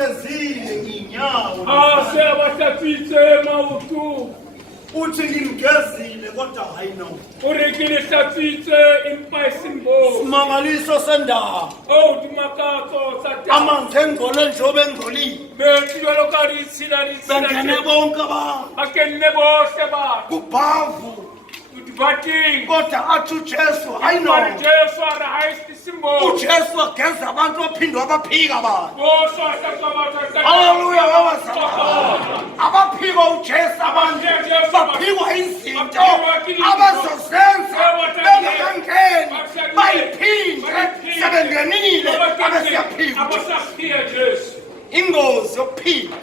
bagezile inyawo. Sebatafitse mautu. Uthi ngimgezile kodwa hayi no. Urekile hlafitse impoisimbo. Simangaliso sendaba. Oh, dimakato sata. Amanzi engcole njengoba engcolile. Bethi lokari silali Bengene bonke abantu. akenne bose ba. Kubhavu. Bathi Kodwa athi uJesu hayi no. Jesu ara highest symbol. uJesu ageza abantu baphindwe abaphika abantu. Boso sakamata. Haleluya babazalwane. Abaphika uJesu abantu baphikwa izinto abazozenza bengakangeni bayiphinde sebengenile abesiyaphika. Ingozi yokuphila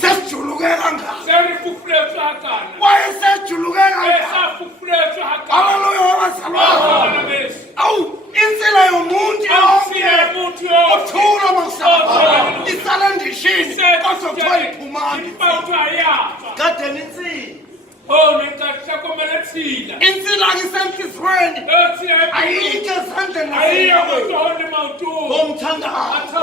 sesijuluke kangaka. Wayesejuluke kangaka. Haleluya babazalwane. Awu insila yomuntu yonke othula makusaba isala ndishini kodwa kuthiwa iphumani. Kade ninsila. Insila isemthizweni ayikho esandleni ngomthandazo.